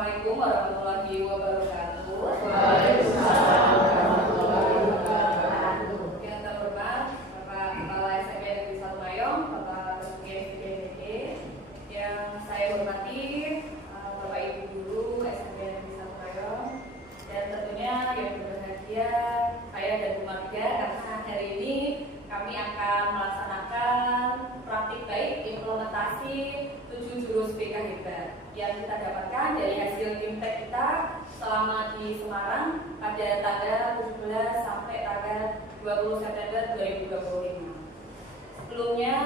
Assalamualaikum warahmatullahi wabarakatuh. Waalaikumsalam warahmatullahi wabarakatuh. Yang terhormat Bapak Kepala SMP Negeri 1 Mayong, Bapak Basuki SPDMD. Yang saya hormati Bapak Ibu Guru SMP Negeri 1 Mayong. Dan tentunya yang berbahagia saya dan Bu Marga, karena hari ini kami akan melaksanakan praktik baik implementasi 7 jurus BK Hebat yang kita dapatkan dari hasil Imtek kita selama di Semarang pada tanggal 17 sampai tanggal 20 September 2025. Sebelumnya,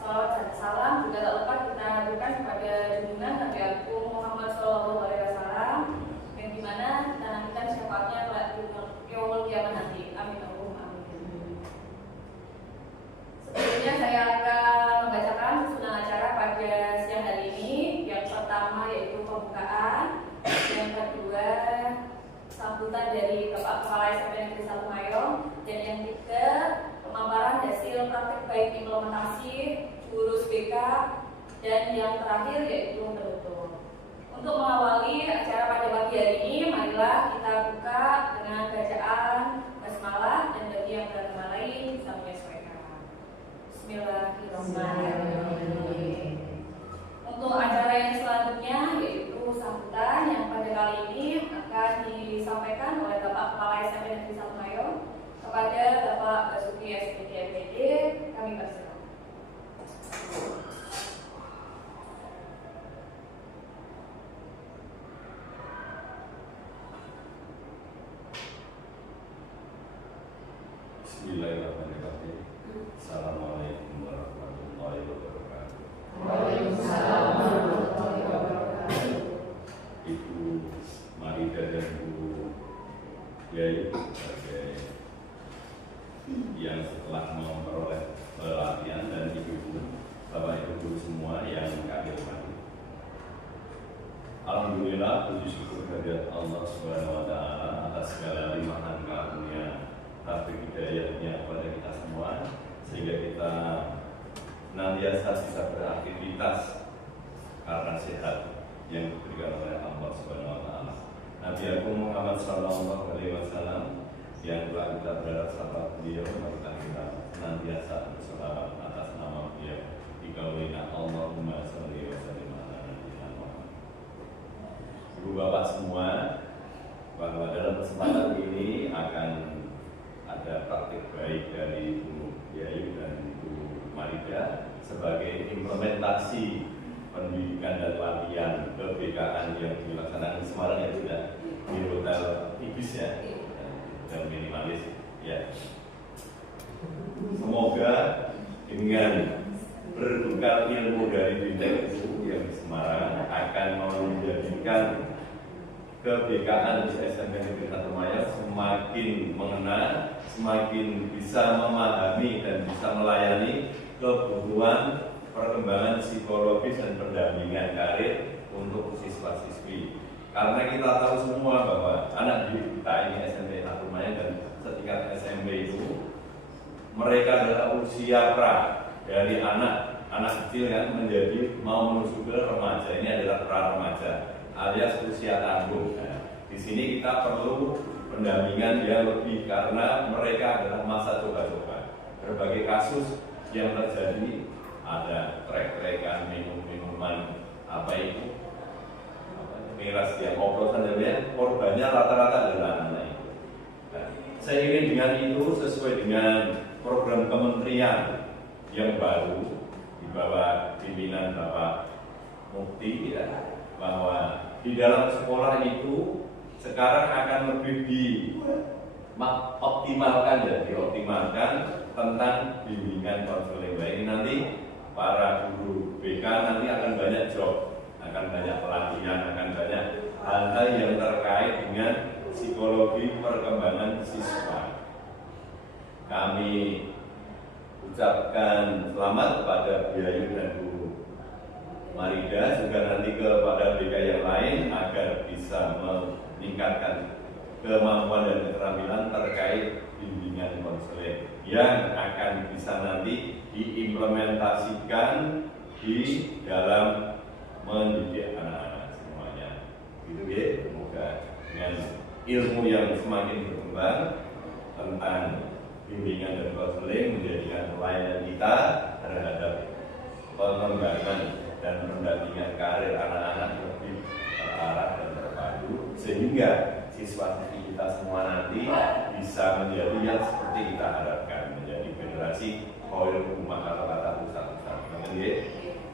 salawat dan salam juga tak lupa kita haturkan kepada junjungan Nabi Agung Muhammad SAW, yang dimana kita nantikan syafaatnya yaumul qiyamah nanti. Amin Allahumma amin. Sebelumnya saya akan membacakan susunan acara pada siang hari ini. Yang pertama yaitu pembukaan, yang kedua sambutan dari Bapak Kepala SMP Negeri 1 Mayong, dan yang ketiga pemaparan hasil praktik baik implementasi jurus BK, dan yang terakhir yaitu penutup. Untuk mengawali acara pada pagi hari ini, marilah kita buka dengan bacaan basmalah, dan bagi yang beragama lain bisa menyesuaikan. Bismillahirrahmanirrahim. Untuk acara yang selanjutnya yaitu sambutan yang pada kali ini akan disampaikan oleh Bapak Kepala SMP Negeri 1 Mayong kepada Bapak Basuki SPDMD. Kami persilakan. Bismillahirrahmanirrahim. Assalamualaikum warahmatullahi wabarakatuh. Waalaikumsalam warahmatullahi wabarakatuh. Ibu Marida dan Bu Yai sebagai yang setelah memperoleh pelatihan, dan ibu-ibu, bapak ibu guru semua yang kami hormati. Alhamdulillah, puji syukur kehadirat Allah Subhanahu wa taala atas segala limpahan karunia taufik hidayahnya kepada kita semua, sehingga kita senantiasa bisa beraktivitas karena sehat yang diberikan oleh Allah Subhanahu wa taala. Nabi Agung Muhammad sallallahu alaihi wasallam yang telah kita berharap sahabat beliau, maka kita senantiasa berselawat atas nama beliau. Dikaulina Allahumma sholli wa sallim ala nabiyyina Muhammad. Ibu bapak semua, bahwa dalam kesempatan ini akan ada praktik baik dari Ibu Yayu dan Ibu Marida sebagai implementasi pendidikan dan latihan keBK-an yang dilaksanakan di Semarang, ya tidak di Hotel Ibis ya, hotel minimalis ya. Semoga dengan berbekal ilmu dari Bintek yang di Semarang akan menjadikan keBK-an di SMP Negeri 1 Mayong semakin mengenal, semakin bisa memahami dan bisa melayani kebutuhan perkembangan psikologis dan pendampingan karir untuk siswa-siswi. Karena kita tahu semua bahwa anak didik kita ini SMP 1 Mayong dan setingkat SMP itu, mereka adalah usia pra, dari anak kecil yang menjadi mau menuju ke remaja. Ini adalah pra remaja alias usia tangguh. Nah, di sini kita perlu pendampingan yang lebih karena mereka adalah masa coba-coba. Berbagai kasus yang terjadi, ada trek-trekan, minum-minuman, miras yang oplosan, dan korbannya rata-rata adalah anak itu. Nah, seiring dengan itu, sesuai dengan program kementerian yang baru di bawah pimpinan Bapak Mufti, ya, bahwa di dalam sekolah itu sekarang akan lebih dioptimalkan tentang bimbingan konseling. Ini nanti para guru BK nanti akan banyak job, akan banyak pelatihan, akan banyak hal-hal yang terkait dengan psikologi perkembangan siswa. Kami ucapkan selamat kepada Bu Yayu dan Bu Marida, juga nanti kepada BK yang lain agar bisa meningkatkan kemampuan dan keterampilan terkait bimbingan konseling yang akan bisa nanti diimplementasikan di dalam mendidik anak-anak semuanya. Gitu ya, semoga dengan ilmu yang semakin berkembang tentang bimbingan dan konseling menjadikan pelayanan kita terhadap pengembangan dan pendampingan karir anak-anak lebih terarah dan terpadu, sehingga siswa-siswi kita semua nanti bisa menjadi yang seperti kita harapkan, menjadi generasi khairul ummah atau kata pusat-pusat.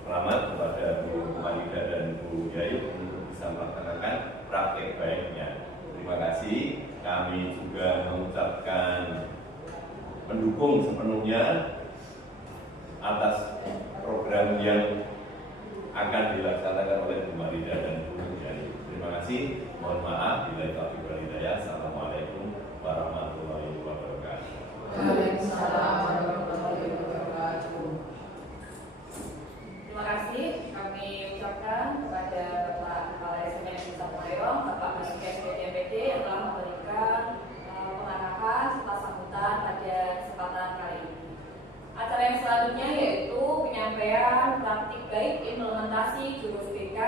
Selamat kepada Bu Marida dan Bu Yayu untuk bisa melaksanakan praktek baiknya. Terima kasih. Kami juga mengucapkan mendukung sepenuhnya atas program yang akan dilaksanakan oleh Bu Marida dan Bu Yayu. Terima kasih. Mohon maaf bila taufiq wal hidayah. Assalamualaikum warahmatullahi wabarakatuh. Waalaikumsalam warahmatullahi wabarakatuh. Terima kasih kami ucapkan kepada Bapak Kepala SMK Negeri 1 Mayong, Bapak Presiden BPD yang telah memberikan pengarahan serta sambutan pada kesempatan kali ini. Acara yang selanjutnya yaitu penyampaian praktik baik implementasi jurus BK,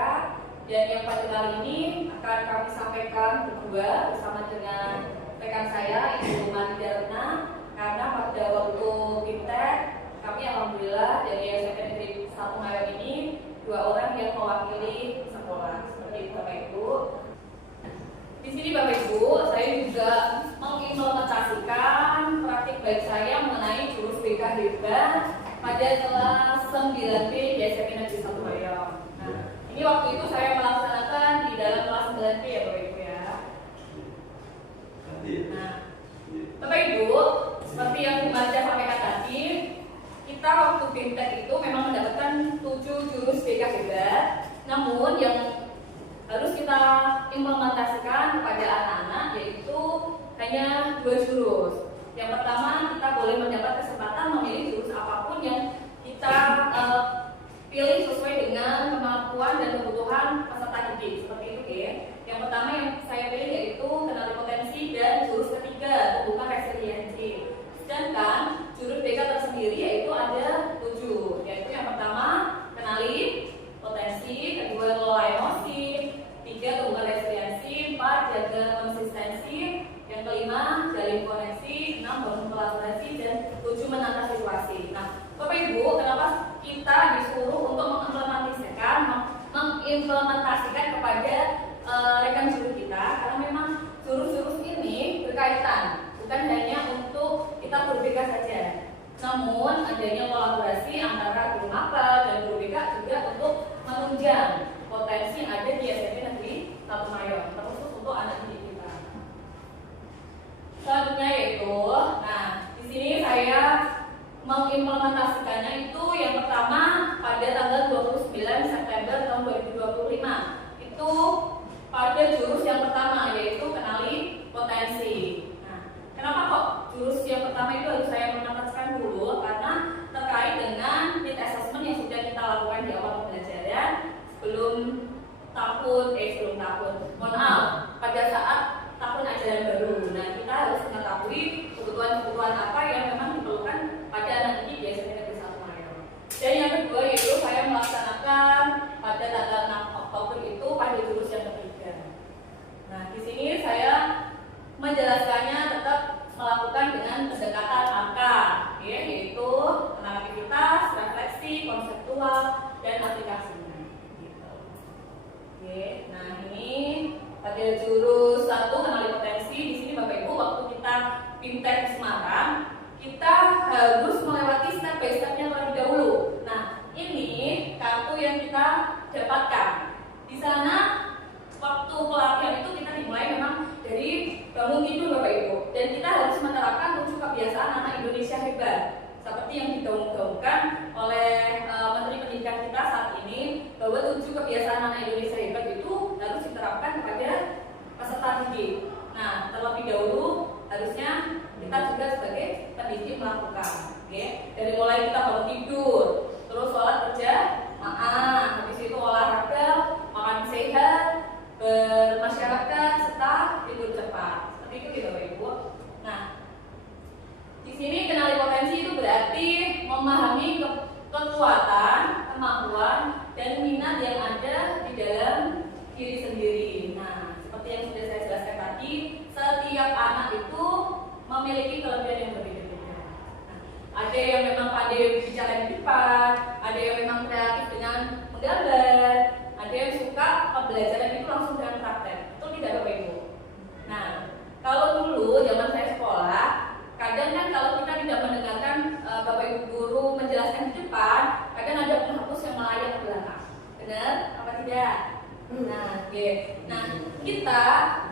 dan yang pada kali ini akan kami sampaikan berdua bersama dengan rekan saya Ibu Marida Retna, karena pada waktu BIMTEK kami alhamdulillah dari SMK Negeri 1 Mayong ini 2 orang yang mewakili sekolah. Seperti itu Bapak Ibu. Di sini Bapak Ibu, saya juga mengimplementasikan praktik baik saya mengenai jurus BK hebat pada kelas 9B di SMK Negeri 1 Mayong. Nah, ini waktu itu saya melaksanakan di dalam kelas 9B ya Bapak Ibu ya. Nah, Bapak Ibu, seperti yang Bu Marida sampaikan tadi, kita waktu BIMTEK itu memang mendapatkan 7 jurus BK hebat, namun yang harus kita implementasikan kepada anak-anak yaitu hanya 2 jurus. Yang pertama, kita boleh mendapat kesempatan memilih jurus apapun yang kita pilih sesuai dengan kemampuan dan kebutuhan peserta didik. Seperti itu ya. Yang pertama yang saya pilih yaitu kenali potensi, dan jurus ketiga tumbuhkan resiliensi. Sedangkan jurus BK tersendiri yaitu ada 7, yaitu yang pertama kenali potensi, kedua kelola emosi, 3 tumbuhkan resiliensi, 4 jaga konsistensi, yang kelima jalin koneksi, 6 bangun kolaborasi, dan 7 menata situasi. Nah, Bapak Ibu, kenapa kita disuruh untuk mengimplementasikan kepada rekan juru kita? Karena memang jurus-jurus ini berkaitan, bukan hanya untuk kita guru BK saja, namun adanya kolaborasi antara guru maba dan guru BK juga untuk menunjang potensi yang ada di SMP Negeri 1 Mayong, terkhusus untuk anak didik kita. Selanjutnya yaitu, nah di sini saya mengimplementasikannya itu yang pertama pada tanggal 29 September tahun 2025. Itu pada jurus yang pertama yaitu kenali potensi. Nah, kenapa kok jurus yang pertama itu harus saya menempatkan dulu? Karena terkait dengan need assessment yang sudah kita lakukan di awal pembelajaran sebelum pada saat tahun ajaran baru. Nah, kita harus mengetahui kebutuhan apa yang memang diperlukan pada anak didik di SMP Negeri 1 Mayong. Dan yang kedua yaitu saya melaksanakan pada tanggal 6 Oktober itu pada jurus yang ketiga. Nah, di sini saya menjelaskannya tetap melakukan dengan pendekatan angka, ya, yaitu aktivitas, refleksi, konseptual, dan aplikasinya. Gitu. Oke, nah ini pada jurus 1 kenali potensi. Di sini Bapak Ibu, waktu kita BIMTEK di Semarang, kita harus melewati step by stepnya terlebih dahulu. Nah, ini kartu yang kita dapatkan. Di sana waktu pelatihan itu kita dimulai memang dari bangun tidur Bapak Ibu, dan kita harus menerapkan 7 kebiasaan anak Indonesia hebat seperti yang digaung-gaungkan oleh Menteri Pendidikan kita saat ini, bahwa 7 kebiasaan anak Indonesia hebat itu harus diterapkan kepada peserta didik. Nah, terlebih dahulu harusnya kita juga sebagai pendidik melakukan, okay? Dari mulai kita bangun tidur, terus sholat berjamaah, habis itu olahraga, makan sehat, bermasyarakat, serta tidur cepat. Seperti itu gitu Bapak Ibu. Nah, di sini kenali potensi itu berarti memahami kekuatan, kemampuan, dan minat yang ada di dalam diri sendiri. menggambar, ada yang suka pembelajaran itu langsung dengan praktek. Itu tidak Bapak Ibu. Nah, kalau dulu zaman saya sekolah, kadang kan kalau kita tidak mendengarkan Bapak Ibu guru menjelaskan di depan, kadang ada penghapus yang melayang ke belakang. Benar apa tidak? Nah, nah kita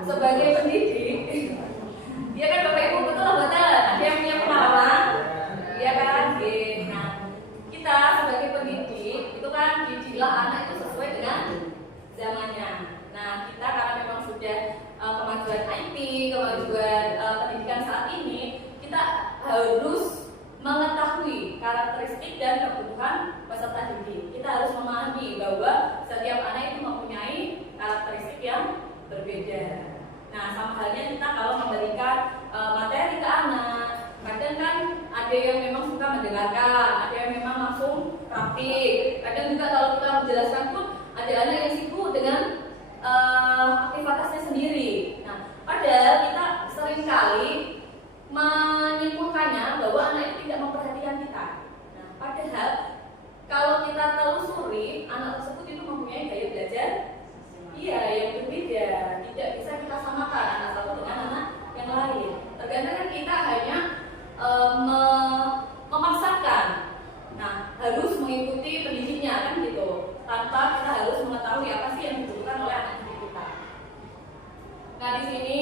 sebagai pendidik, ya kan Bapak Ibu betul ada yang punya pengalaman, ya kan? Nah, kita sebagai pendidik itu kan didiklah anak itu sesuai dengan zamannya. Nah, kita karena memang sudah kemajuan IT, kemajuan pendidikan saat ini, kita harus mengetahui karakteristik dan kebutuhan peserta didik. Kita harus memahami bahwa setiap anak itu mempunyai karakteristik yang berbeda. Nah, sama halnya kita kalau memberikan materi ke anak, kadang kan ada yang memang suka mendengarkan, ada yang memang langsung praktik. Kadang juga kalau kita menjelaskan pun ada anak yang sibuk dengan aktivitasnya sendiri. Nah, padahal kita seringkali menyimpulkannya bahwa anak itu tidak memperhatikan kita. Nah, padahal kalau kita telusuri, anak tersebut itu mempunyai gaya belajar yang berbeda. Tidak bisa kita samakan anak satu dengan anak yang lain. Terkadang kan kita hanya memaksakan. Nah, harus mengikuti pendidiknya kan gitu, tanpa kita harus mengetahui apa sih yang dibutuhkan oleh anak didik kita. Nah, di sini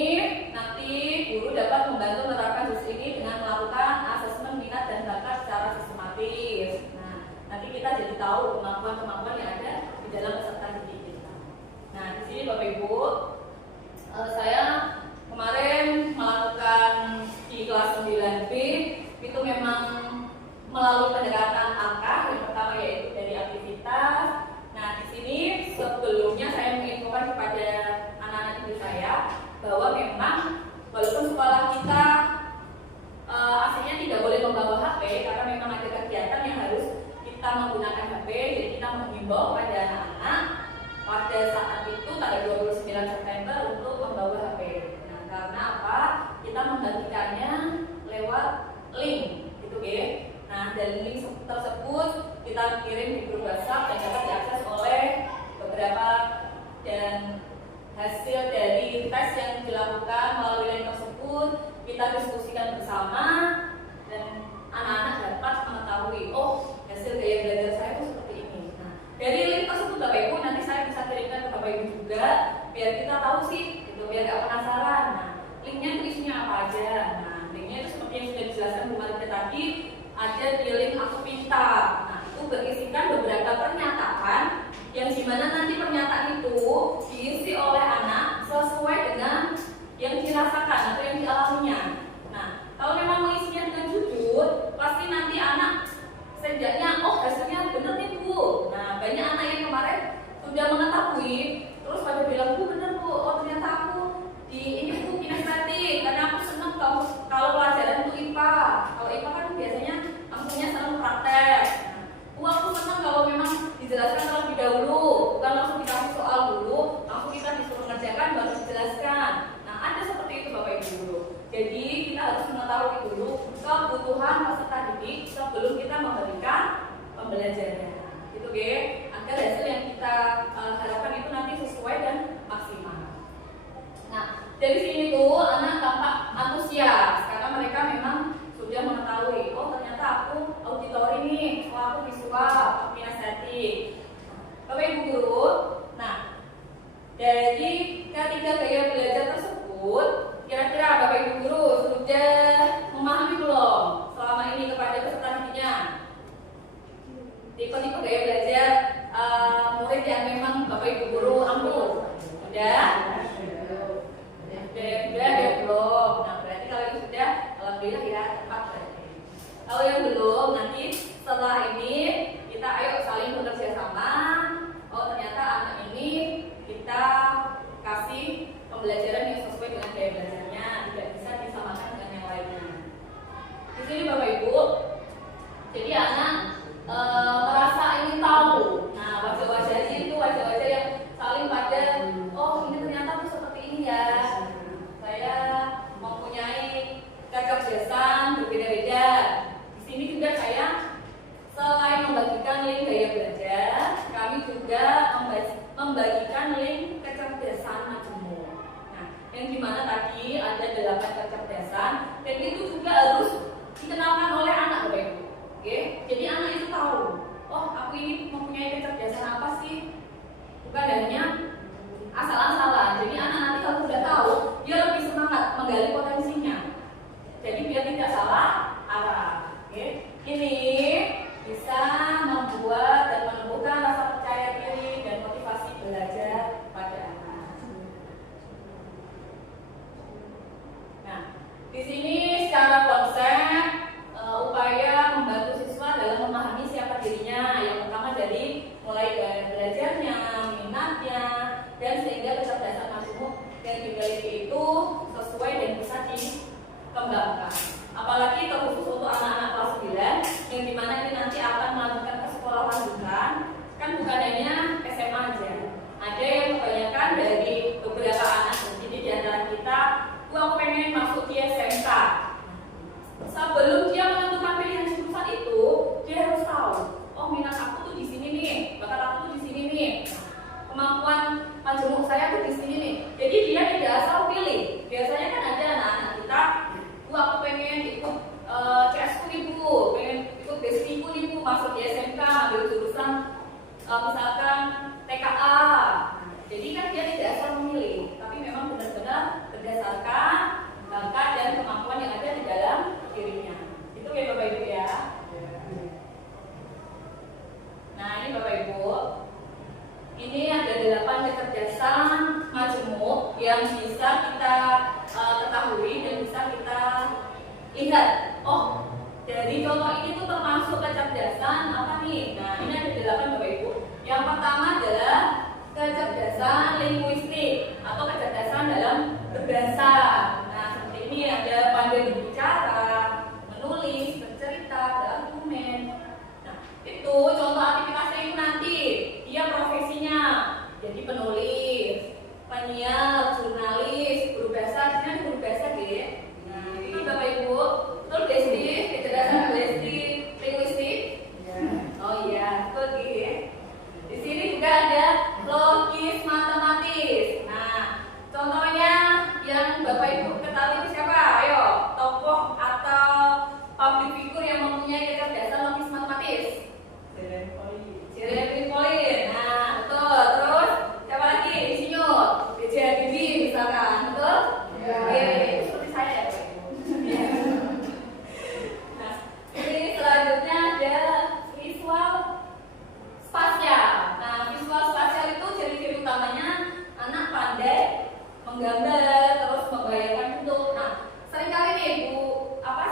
nanti guru dapat membantu menerapkan jus ini dengan melakukan asesmen minat dan bakat secara sistematis. Nah, nanti kita jadi tahu kemampuan-kemampuan yang ada di dalam peserta didik kita. Nah, di sini Bapak Ibu, saya kemarin melakukan di kelas 9B itu memang melalui pendekatan angka. Yang pertama yaitu dari aktivitas. Nah, di sini sebelumnya saya menginfokan kepada anak-anak didik saya bahwa memang walaupun sekolah kita aslinya tidak boleh membawa HP karena memang ada kegiatan yang harus kita menggunakan HP, jadi kita menghimbau pada anak-anak pada saat itu tanggal 29 September untuk membawa HP. Nah, karena apa? Kita membagikannya lewat link, gitu ya. Nah, dan link tersebut kita kirim di grup WhatsApp dan dapat diakses oleh beberapa, dan hasil dari tes yang dilakukan melalui link tersebut kita diskusikan bersama dan anak-anak dapat mengetahui, oh, hasil gaya belajar saya itu seperti ini. Nah, dari link tersebut Bapak Ibu nanti saya bisa kirimkan ke Bapak Ibu juga biar kita tahu sih, gitu, biar gak penasaran. Nah, linknya itu isinya apa aja. Nah, linknya itu seperti yang sudah dijelaskan Bu Marita tadi, ada di link Aku Pintar. Nah, itu berisikan beberapa pernyataan yang dimana nanti pernyataan itu diisi oleh anak sesuai dengan yang dirasakan atau yang dialaminya. Nah, kalau memang mengisinya dengan jujur, pasti nanti anak setidaknya, oh, hasilnya benar nih Bu. Nah, banyak anak yang kemarin sudah mengetahui, terus pada bilang, Bu benar Bu, oh ternyata aku di ini Bu kinestetik, karena aku senang kalau pelajaran itu IPA. Kalau IPA kan biasanya langsungnya senang praktek. Nah, aku senang kalau memang dijelaskan terlebih dahulu, bukan langsung dikasih soal dulu, langsung kita disuruh mengerjakan baru dijelaskan. Nah, ada seperti itu Bapak Ibu guru. Jadi kita harus mengetahui dulu kebutuhan peserta didik sebelum kita memberikan pembelajaran. Gitu ya, agar hasil yang kita harapkan itu nanti sesuai dan maksimal. Nah, dari sini tuh anak tampak antusias karena mereka memang sudah mengetahui, oh ternyata aku auditori nih, oh aku visual, aku kinestetik. Bapak Ibu guru, nah dari ketiga gaya belajar tersebut, kira-kira Bapak Ibu guru sudah memahami belum selama ini kepada peserta didiknya? Tipe-tipe gaya belajar murid yang memang Bapak Ibu guru ampuh, sudah? Sudah belum? Nah, berarti kalau itu sudah, alhamdulillah ya tepat berarti. Kalau yang belum, nanti setelah ini kita ayo saling bekerja sama. Oh ternyata anak ini kita kasih pembelajaran yang sesuai dengan gaya belajarnya, tidak bisa disamakan dengan yang lainnya. Di sini Bapak Ibu, jadi anak merasa ingin tahu. Nah, wajah-wajahnya itu wajah juga membagikan link kecerdasan majemuk. Nah, yang dimana tadi ada 8 kecerdasan dan itu juga harus dikenalkan oleh anak Bapak Ibu. Oke, jadi anak itu tahu, oh aku ini mempunyai kecerdasan apa sih? Bukan hanya asal-asalan. Jadi anak nanti kalau sudah tahu, dia lebih semangat menggali potensinya. Jadi biar tidak salah arah. Oke, ini bisa membuat dan menumbuhkan rasa percaya diri dan motivasi belajar pada anak. Nah, di sini secara konsep upaya membantu siswa dalam memahami siapa dirinya. Yang pertama dari mulai dari belajarnya, minatnya, dan sehingga kecerdasan majemuk yang dimiliki itu sesuai dan bisa dikembangkan. Apalagi terkhusus untuk anak-anak kelas 9 yang dimana ini nanti akan melanjutkan ke sekolah lanjutan, kan bukan hanya SMA aja. Ada yang kebanyakan dari beberapa anak, jadi di antara kita, aku pengen masuk di SMK. Sebelum dia menentukan pilihan jurusan itu, dia harus tahu, oh minat aku tuh di sini nih, bakat aku tuh di sini nih, kemampuan majemuk saya tuh di sini nih. Jadi dia tidak asal pilih. Biasanya kan ada anak-anak kita, aku pengen ikut CS ibu, pengen ikut basic ibu masuk di SMK, ambil jurusan misalkan TKA. Jadi kan dia tidak asal memilih, tapi memang benar-benar berdasarkan bakat dan kemampuan yang ada di dalam dirinya. Itu ya Bapak Ibu ya. Nah ini Bapak Ibu, ini ada 8 kecerdasan majemuk yang bisa kita ketahui dan bisa kita lihat. Oh, dari contoh ini tuh termasuk kecerdasan apa nih? Nah ini ada 8 Bapak Ibu. Yang pertama adalah kecerdasan linguistik atau kecerdasan dalam berbahasa. Nah seperti ini ada pandai berbicara, menulis, bercerita, berargumen. Nah itu contoh aktivitasnya itu nanti dia profesinya jadi penulis, penyiar, jurnalis, guru bahasa. Di sini guru bahasa deh. Nah itu Bapak Ibu, betul basic, kecerdasan basic linguistik. Oh iya, betul gitu. Di sini juga ada logis matematis. Nah, contohnya yang Bapak Ibu ketahui itu siapa? Ayo, tokoh atau public figure yang mempunyai kecerdasan logis matematis. Jeremy Pauline. Nah, betul. Terus siapa lagi? Insinyur B.J. Habibie misalkan, betul? Ya. Oke, seperti saya ya, Pak Ibu. Nah, ini selanjutnya ada visual spasial. Nah, visual spasial itu ciri-ciri utamanya anak pandai menggambar, terus membayangkan bentuk. Nah, seringkali nih Bu,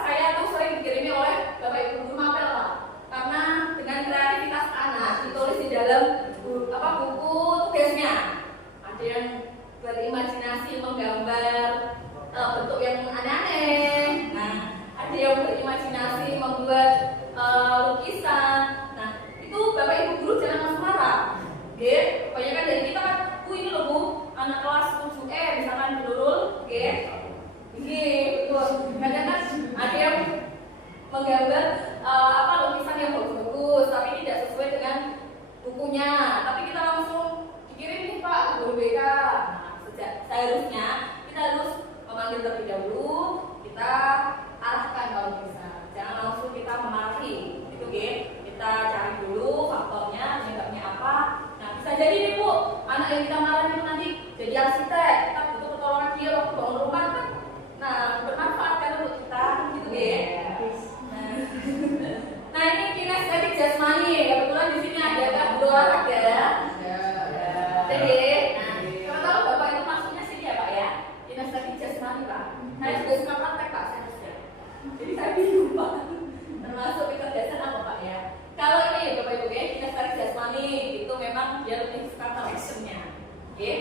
saya tuh sering dikirimi oleh Bapak Ibu guru mapel Pak. Karena dengan kreativitas anak ditulis di dalam buku tugasnya. Ada yang berimajinasi menggambar bentuk yang aneh-aneh. Nah, ada yang berimajinasi membuat lukisan. Nah, itu Bapak Ibu guru jangan langsung marah. Oke, kebanyakan dari kita kan, ini loh Bu, anak kelas 7E misalkan dulu, oke? Ini betul. Kadang kan ada yang menggambar lukisan yang bagus-bagus, tapi tidak sesuai dengan bukunya. Tapi kita langsung dikirim nih Pak ke guru BK. Nah, seharusnya kita harus memanggil terlebih dahulu, kita arahkan kalau bisa. Jangan langsung kita memarahi, gitu oke? Kita cari dulu faktornya, penyebabnya apa. Nah, bisa jadi nih Bu, anak yang kita marahin itu nanti jadi arsitek. Kita butuh pertolongan dia waktu bangun rumah kan. Nah, bermanfaat kan untuk kita, gitu ya. Nah, ini kinestetik jasmani. Kebetulan di sini ada Kak guru olahraga. Jadi, nah, kalau Bapak itu maksudnya sini ya Pak ya. Kinestetik jasmani Pak. Saya juga suka praktek Pak seharusnya. Jadi saya bingung Pak. Termasuk kecerdasan apa Pak ya? Kalau ini Bapak Ibu ya, kinestetik jasmani itu memang dia lebih suka actionnya. Oke,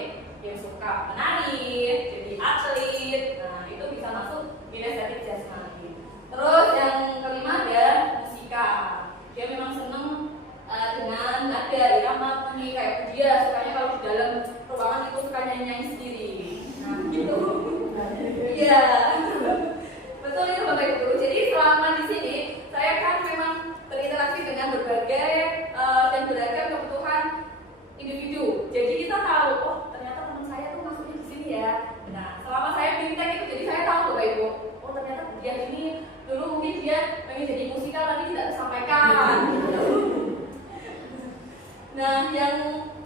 yang suka menari, jadi atlet. Nah, itu bisa masuk kinestetik jasmani. Terus yang kelima ada musika. Dia memang seneng dengan nada irama bunyi kayak dia sukanya kalau di dalam ruangan itu suka nyanyi sendiri. Nah, gitu. Iya. Betul itu Bapak Ibu. Jadi selama di sini saya kan memang berinteraksi dengan berbagai dan beragam kebutuhan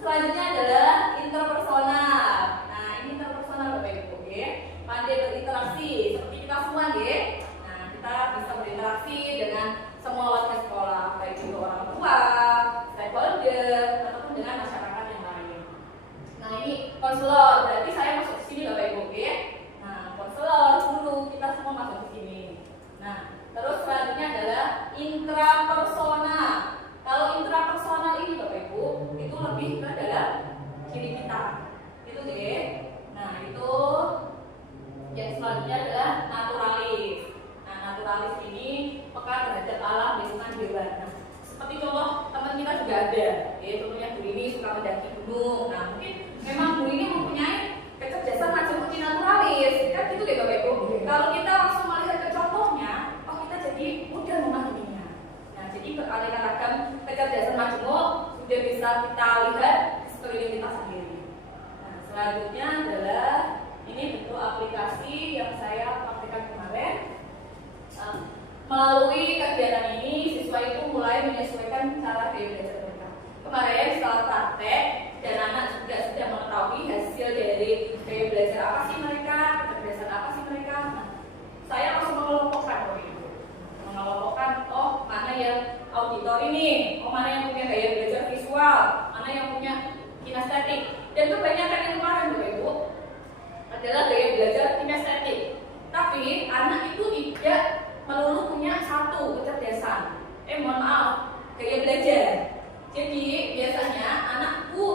selanjutnya adalah interpersonal. Nah, ini interpersonal Bapak Ibu, ya. Pandai berinteraksi seperti kita semua, ya. Nah, kita bisa berinteraksi dengan semua warga sekolah, baik itu orang tua, stakeholder, ataupun dengan masyarakat yang lain. Nah, ini konselor, berarti saya masuk ke sini Bapak Ibu, ya. Nah, konselor, guru, kita semua masuk ke sini. Nah, terus selanjutnya adalah intrapersonal. Kalau intrapersonal ini Bapak Ibu, itu lebih ke dalam diri kita. Itu deh. Nah, itu yang selanjutnya adalah naturalis. Nah, naturalis ini peka terhadap alam, lingkungan, hewan. Nah, seperti contoh teman kita juga ada. Ya, contohnya Bu ini suka mendaki gunung. Nah, mungkin memang Bu ini mempunyai kecerdasan macam naturalis. Kan gitu deh Bapak Ibu. Kalau kita langsung melihat ke contohnya, oh kita jadi mudah memahaminya. Nah, jadi beraneka ragam kecerdasan majemuk sudah bisa kita lihat di sekeliling kita sendiri. Nah, selanjutnya adalah ini bentuk aplikasi yang saya praktikkan kemarin. Melalui kegiatan ini, siswa itu mulai menyesuaikan cara gaya belajar mereka. Kemarin setelah praktek dan anak juga sudah mengetahui hasil dari gaya belajar apa sih mereka, kecerdasan apa sih mereka. Nah, saya langsung mengelompokkan oh mana yang auditori nih, oh mana yang punya gaya belajar visual, mana yang punya kinestetik. Dan kebanyakan yang kemarin Bapak Ibu adalah gaya belajar kinestetik. Tapi anak itu tidak melulu punya satu kecerdasan. Mohon maaf, gaya belajar. Jadi biasanya anakku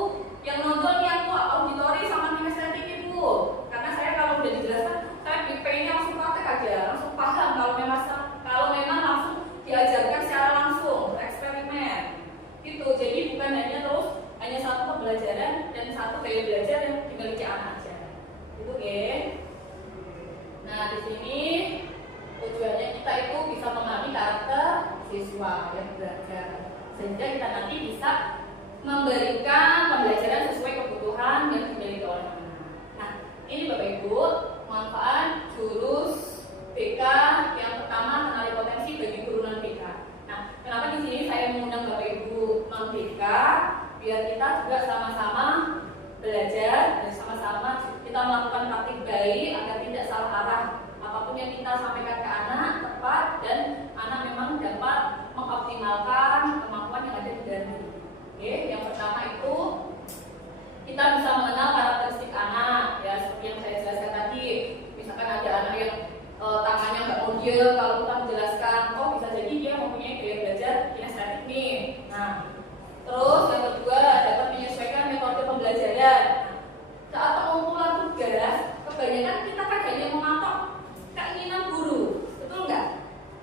yang nonton yang auditori sama kinestetik itu. Karena saya kalau udah dijelaskan, saya pengennya langsung praktek aja, langsung paham kalau memang langsung diajarkan secara langsung, eksperimen. Gitu. Jadi bukan hanya satu pembelajaran dan satu gaya belajar yang dimiliki anak aja. Gitu, ya. Nah, di sini tujuannya kita itu bisa memahami karakter siswa yang belajar, sehingga kita nanti bisa memberikan pembelajaran sesuai kebutuhan yang dimiliki oleh anak. Nah, ini Bapak Ibu manfaat jurus BK yang pertama, kenali potensi bagi guru non BK. Nah, kenapa di sini saya mengundang Bapak Ibu non BK? Biar kita juga sama-sama belajar dan sama-sama kita melakukan praktik baik agar tidak salah arah. Apapun yang kita sampaikan ke anak tepat dan anak memang dapat mengoptimalkan kemampuan yang ada di dalam. Oke, yang pertama itu kita bisa mengenal karakteristik anak, ya seperti yang saya jelaskan tadi. Misalkan ada anak yang tangannya nggak model, kalau kita menjelaskan, oh bisa jadi dia mempunyai gaya belajar kinestetik nih. Nah, terus yang kedua dapat menyesuaikan metode pembelajaran. Saat pengumpulan tugas, kebanyakan kita kan hanya mematok keinginan guru, betul nggak?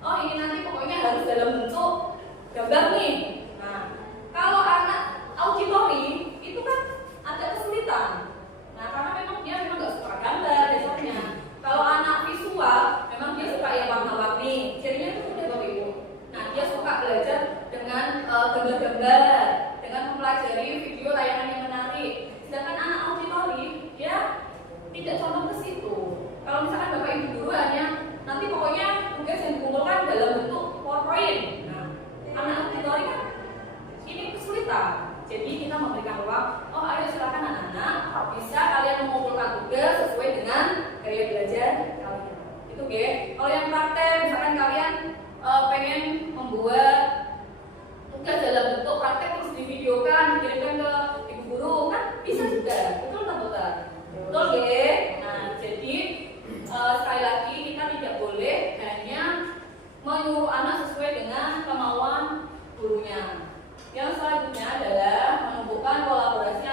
Oh ini nanti pokoknya harus dalam bentuk gambar nih. Nah, kalau anak auditori itu kan ada kesulitan. Nah, karena memang dia nggak suka gambar dasarnya. Kalau anak visual, memang dia suka yang warna-warni. Jadinya itu udah Bapak Ibu. Nah, dia suka belajar dengan gambar-gambar, dengan mempelajari video tayangan yang menarik. Sedangkan anak auditori, dia tidak condong ke situ. Kalau misalkan Bapak Ibu guru hanya nanti pokoknya tugas yang dikumpulkan dalam bentuk PowerPoint. Nah, anak auditori kan ini kesulitan. Jadi kita memberikan ruang, oh ayo silakan anak-anak bisa kalian mengumpulkan tugas sesuai dengan gaya belajar kalian. Itu G. Kalau yang praktek, misalkan kalian pengen membuat tugas dalam bentuk praktek terus divideokan, dikirimkan ke ibu guru, kan bisa juga. Betul nggak betul? Betul G. Nah, jadi sekali lagi kita tidak boleh hanya menyuruh anak sesuai dengan kemauan gurunya. Yang selanjutnya adalah menumbuhkan kolaborasi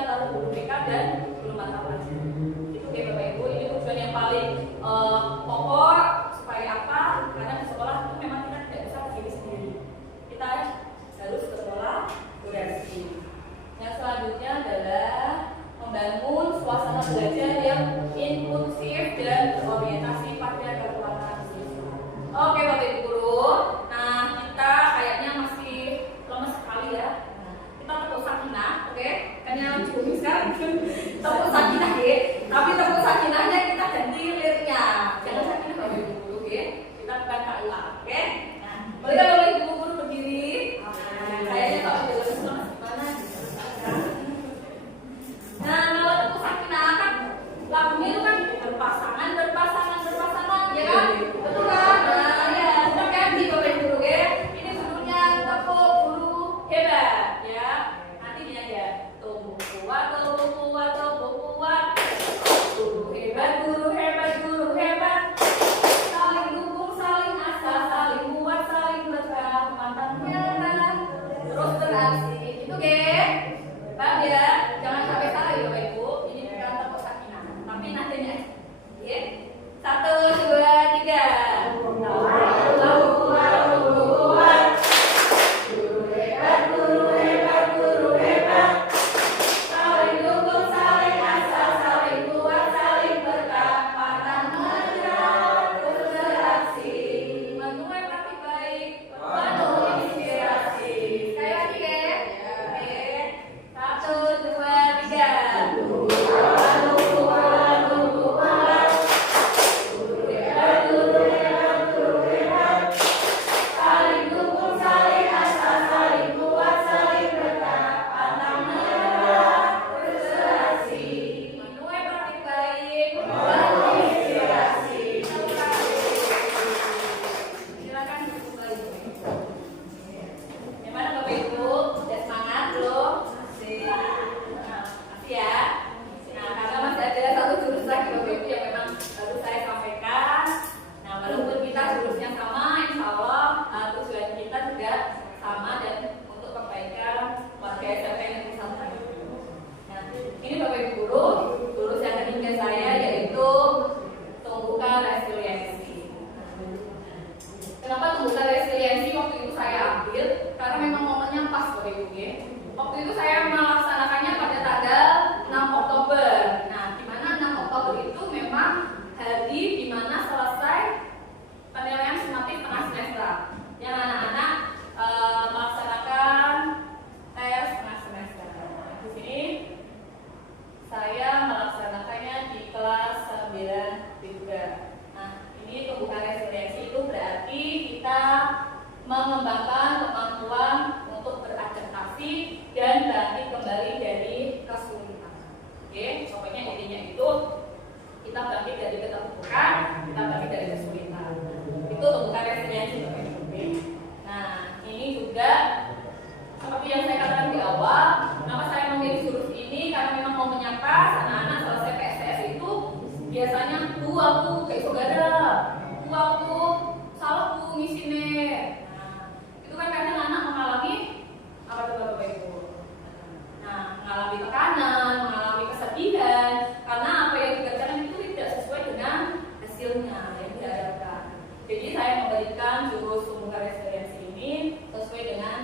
kebosanan, mengalami kesedihan, karena apa yang dikerjakan itu tidak sesuai dengan hasilnya yang diharapkan. Jadi saya memberikan jurus tumbuhan resiliensi ini sesuai dengan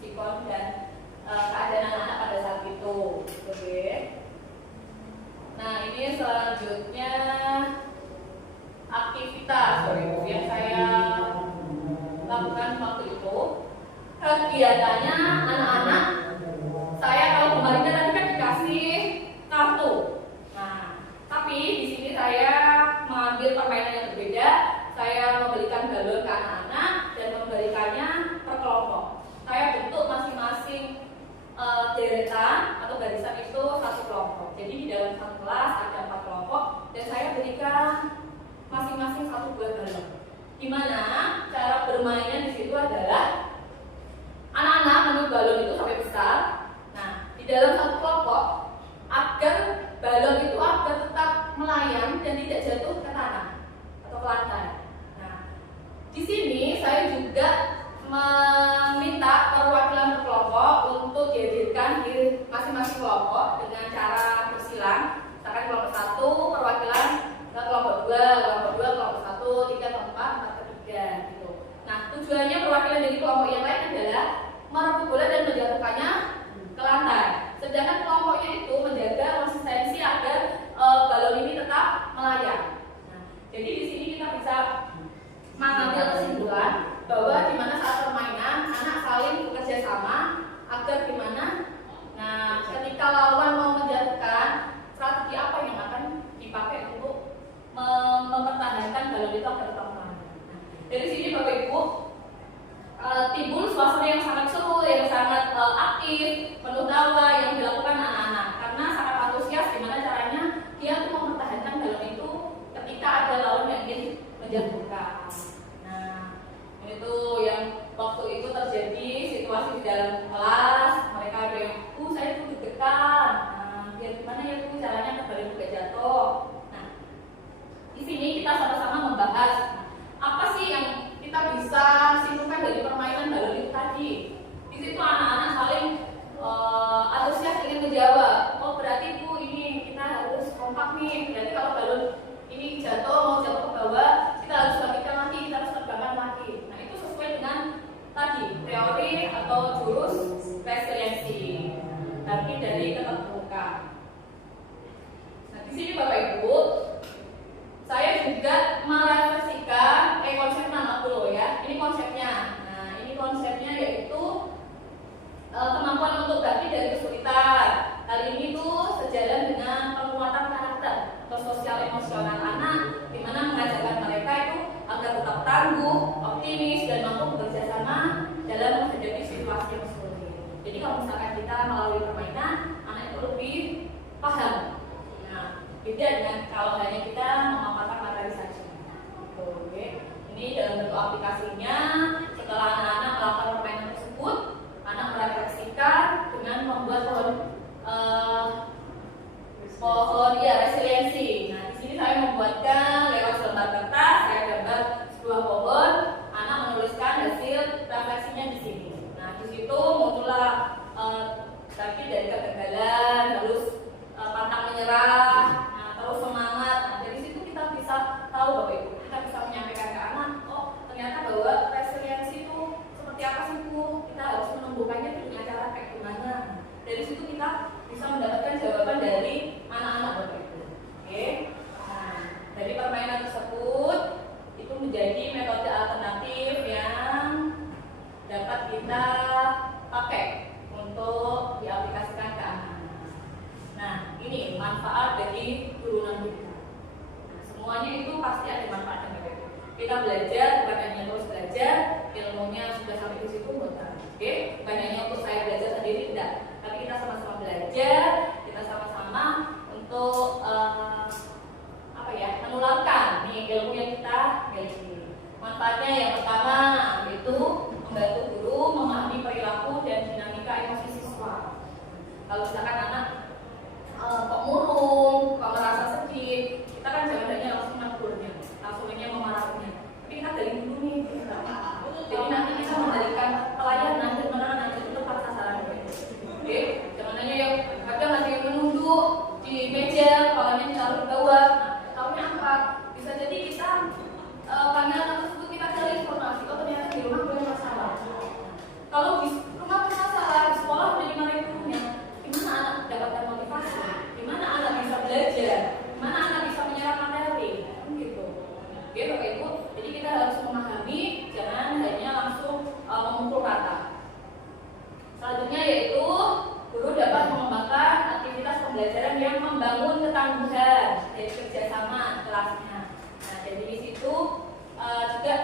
sikon dan keadaan anak-anak pada saat itu. Oke. Nah, ini selanjutnya aktivitas yang saya lakukan waktu itu. Kegiatannya anak-anak, saya kalau kemarinnya tadi kan dikasih kartu. Nah, tapi di sini saya mengambil permainan yang berbeda. Saya memberikan balon ke anak-anak dan memberikannya per kelompok. Saya bentuk masing-masing deretan atau barisan itu satu kelompok. Jadi di dalam satu kelas ada 4 kelompok dan saya berikan masing-masing satu buah balon. Di mana cara bermainnya di situ adalah anak-anak menurut balon itu sampai besar. Nah, di dalam satu kelompok agar balon itu agar tetap melayang dan tidak jatuh ke tanah atau ke lantai. Nah, di sini saya juga meminta perwakilan kelompok untuk dihadirkan di masing-masing kelompok dengan cara bersilang. Misalkan kelompok 1 perwakilan ke kelompok 2, kelompok 2 kelompok 1, 3 ke 4, 4 ke 3 gitu. Nah, tujuannya perwakilan dari kelompok yang lain adalah merebut bola dan menjatuhkannya ke lantai. Sedangkan kelompoknya itu menjaga konsistensi agar balon ini tetap melayang. Nah, jadi di sini kita bisa mengambil kesimpulan bahwa di mana saat permainan anak saling bekerja sama agar gimana. Nah, ketika lawan mau menjatuhkan, strategi apa yang akan dipakai untuk mempertahankan balon itu agar tetap melayang. Nah, dari sini Bapak Ibu timbul suasana yang sangat seru, yang sangat aktif, penuh tawa yang dilakukan anak-anak karena sangat antusias gimana caranya dia untuk mempertahankan balon itu ketika ada lawan yang ingin menjatuhkan. Nah, itu yang waktu itu terjadi situasi di dalam kelas, mereka ada yang saya tuh deg-degan. Nah, biar gimana ya tuh caranya agar balon tidak jatuh. Nah, di sini kita sama-sama membahas apa sih yang kita bisa simpulkan dari permainan balon itu tadi. Di situ anak-anak saling antusias ingin menjawab. Oh, berarti Bu ini kita harus kompak nih. Berarti kalau balon ini mau jatuh ke bawah, kita harus bangkitkan lagi, kita harus terbangkan lagi. Nah, itu sesuai dengan tadi teori atau jurus resiliensi. Tapi dari keterbukaan. Nah, di sini Bapak Ibu, saya juga merefleksikan konsep nama dulu ya. Ini konsepnya. Nah, ini konsepnya yaitu kemampuan untuk bangkit dari kesulitan. Hal ini tuh sejalan dengan penguatan karakter atau sosial emosional anak, di mana mengajarkan mereka itu agar tetap tangguh, optimis dan mampu bekerja sama dalam menghadapi situasi yang sulit. Jadi kalau misalkan kita melalui permainan, anak itu lebih paham. Nah, beda dengan kalau hanya kita memaparkan materi saja. Oke. Ini dalam bentuk aplikasinya. Setelah anak-anak melakukan permainan tersebut, anak merefleksikan dengan membuat pohon resiliensi. Nah, di sini saya membuatkan lewat selembar kertas, saya gambar sebuah pohon, anak menuliskan hasil refleksinya di sini. Nah, di situ muncullah tapi dari kegagalan, terus pantang menyerah, nah, terus semangat. Nah, dari situ kita bisa tahu Bapak Ibu, kita bisa menyampaikan ke anak, oh ternyata bahwa resiliensi itu seperti apa sih Bu? Kita harus menumbuhkannya dengan cara kayak gimana? Dari situ kita bisa mendapatkan jawaban dari anak-anak Bapak Ibu. Oke. Nah, dari permainan tersebut itu menjadi metode alternatif yang dapat kita pakai untuk diaplikasikan ke anak-anak. Nah, ini manfaat dari turunan kita. Nah, semuanya itu pasti ada manfaatnya Bapak Ibu. Kita belajar, bukan hanya terus belajar, ilmunya sudah sampai di situ bukan. Oke, bukan hanya untuk saya belajar sendiri tidak, tapi kita sama-sama belajar, kita sama-sama untuk menularkan nih ilmu yang kita miliki. Manfaatnya yang pertama itu membantu guru memahami perilaku dan dinamika emosi siswa. Kalau misalkan anak kok murung, kok merasa sedih, kita kan jangan hanya langsung menegurnya, langsung hanya memarahinya. Tapi kita dari dulu nih, jadi nanti kita memberikan pelayanan dan penanganan itu tepat sasaran. Oke, jangan hanya yang kadang pembelajaran yang membangun ketangguhan dari kerjasama kelasnya. Nah, jadi di situ juga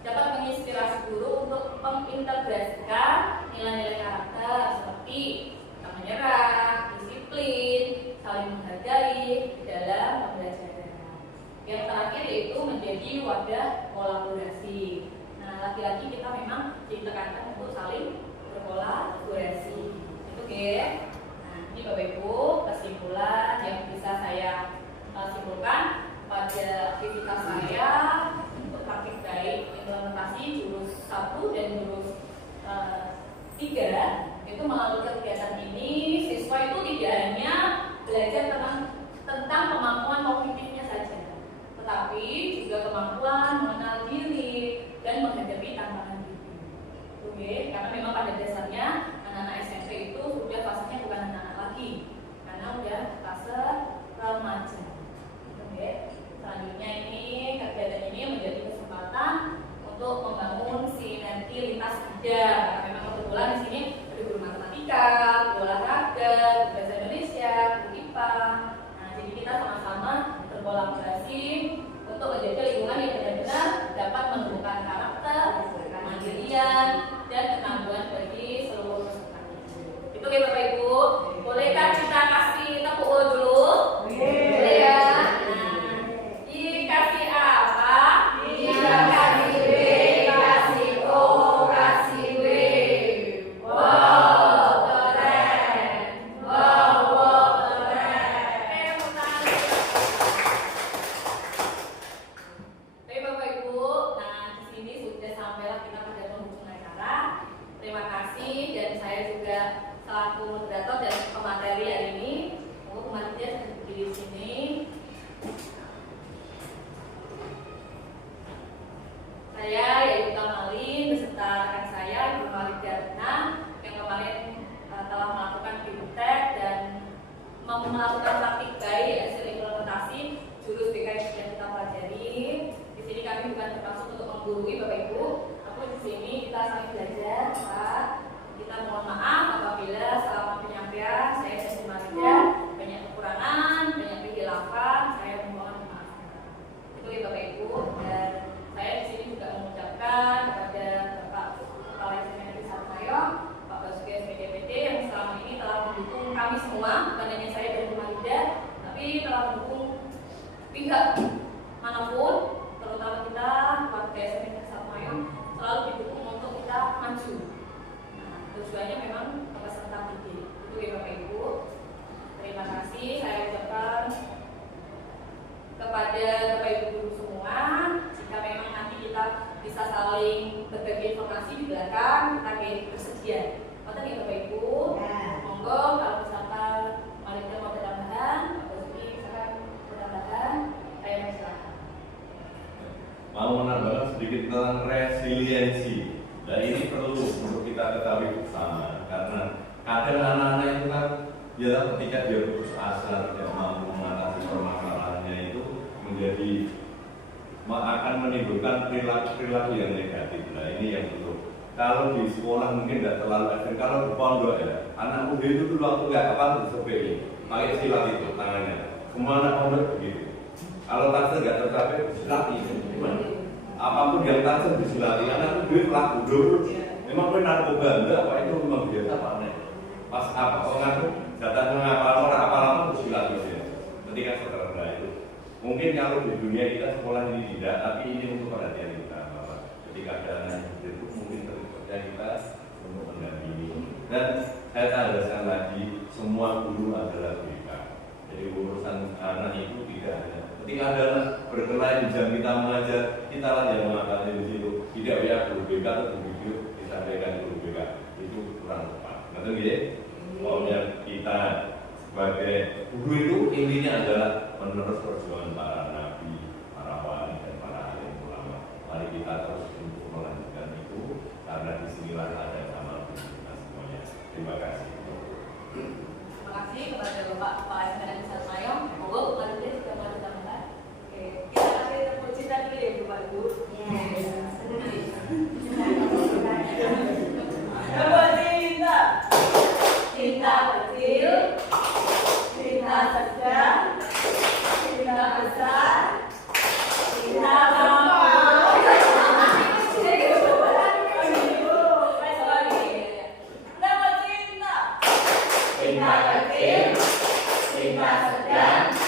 dapat menginspirasi guru untuk mengintegrasikan nilai-nilai karakter seperti tak menyerah, disiplin, saling menghargai dalam pembelajaran. Yang terakhir yaitu menjadi wadah kolaborasi. Nah, lagi-lagi kita memang ditekankan untuk saling berkolaborasi. Itu ya. Nah, ini Bapak Ibu kesimpulan yang bisa saya simpulkan pada aktivitas saya untuk praktik baik implementasi jurus 1 dan jurus 3. Itu melalui kegiatan ini siswa itu tidak hanya belajar tentang kemampuan kognitifnya saja, tetapi juga kemampuan mengenal diri dan menghadapi tantangan hidup. Oke, karena memang pada dasarnya anak-anak SMP itu sudah fasenya bukan anak-anak lagi, karena udah fase remaja. Oke, selanjutnya ini kegiatan ini menjadi kesempatan untuk membangun sinergi lintas bidang. Karena memang kebetulan di sini ada guru matematika, guru olahraga, guru bahasa Indonesia, guru IPA. Nah, jadi kita sama-sama berkolaborasi untuk menjaga lingkungan yang benar-benar dapat menumbuhkan karakter, kemandirian, dan ketangguhan bagi seluruh peserta. Itu ya Bapak Ibu. Bolehkah kita kasih tepuk dulu? Boleh ya. Nah, dikasih apa? Dikasih B, kasih O, kasih W. Wow, keren. Wow, keren. Baik Bapak Ibu, nah di sini sudah sampailah kita pada penghujung acara. Terima kasih dan saya juga selaku moderator dan pemateri hari ini. Kemarin dia berdiri di sini. Saya yaitu Kamalin beserta rekan saya Ibu Malidarna yang kemarin telah melakukan bimtek dan melakukan praktik baik hasil implementasi jurus BK yang sudah kita pelajari. Di sini kami bukan bermaksud untuk menggurui Bapak Ibu, namun di sini kita saling belajar. Pak. Kita mohon maaf apabila selama penyampaian saya dan Ibu Malida banyak kekurangan, banyak kehilafan, saya mohon maaf. Itu ya Bapak Ibu, dan saya di sini juga mengucapkan kepada Bapak Kepala SMP Sarmayong, Pak Basuki SPDPT yang selama ini telah mendukung kami semua, bukan hanya saya dan Ibu Malida, tapi telah mendukung pihak manapun, terutama kita warga SMP Sarmayong selalu didukung untuk kita maju. Nah, tujuannya memang peserta didik. Itu ya Bapak Ibu. Terima kasih saya ucapkan kepada Bapak Ibu guru semua. Jika memang nanti kita bisa saling berbagi informasi di belakang, kita bersedia. Maka ya Bapak Ibu, monggo kalau misalkan Malika mau tambahan, Pak Basuki misalkan tambahan, saya silakan. Mau menambahkan sedikit tentang resiliensi. Dan ini perlu untuk kita ketahui bersama, karena kadang anak-anak itu kan ya ketika dia putus asa tidak mampu mengatasi permasalahannya itu menjadi akan menimbulkan perilaku yang negatif. Nah ini yang perlu. Kalau di sekolah mungkin tidak terlalu efektif. Kalau di pondok ya, anak muda itu dulu waktu nggak apa disepeli, pakai silat itu tangannya. Semua anak pondok begitu. Kalau tasnya nggak tercapai, silati. Apapun yang tasnya disilati, anak itu pelaku dulu. Memang pun narkoba enggak, apa itu memang biasa Pak Nek. Pas apa orang itu datang mengapa orang apa-apa itu silati ya. Ketika saudara itu. Mungkin kalau di dunia kita sekolah ini tidak, tapi ini untuk perhatian kita. Bahwa ketika ada anak yang itu mungkin terkerja kita untuk mendampingi. Dan saya tegaskan lagi, semua guru adalah BK. Jadi urusan anak itu tidak hanya ketika ada anak berkelahi di jam kita mengajar, kita lah yang mengatasi di situ. Tidak ya guru BK atau video disampaikan guru BK itu kurang tepat. Betul ya? Pokoknya kita sebagai guru itu intinya adalah menerus perjuangan para nabi, para wali dan para alim ulama. Mari kita terus untuk melanjutkan itu karena disinilah ada amal kita semuanya. Terima kasih. Terima kasih kepada Bapak Kepala SPDPT Sarmayong. Monggo Bu Malida juga mau ditambahkan. Oke, kita kasih tepuk cinta dulu ya Bapak Ibu. Tepuk cinta. Cinta kecil, cinta sedang, cinta besar, cinta mampu. Cinta kecil, cinta sedang,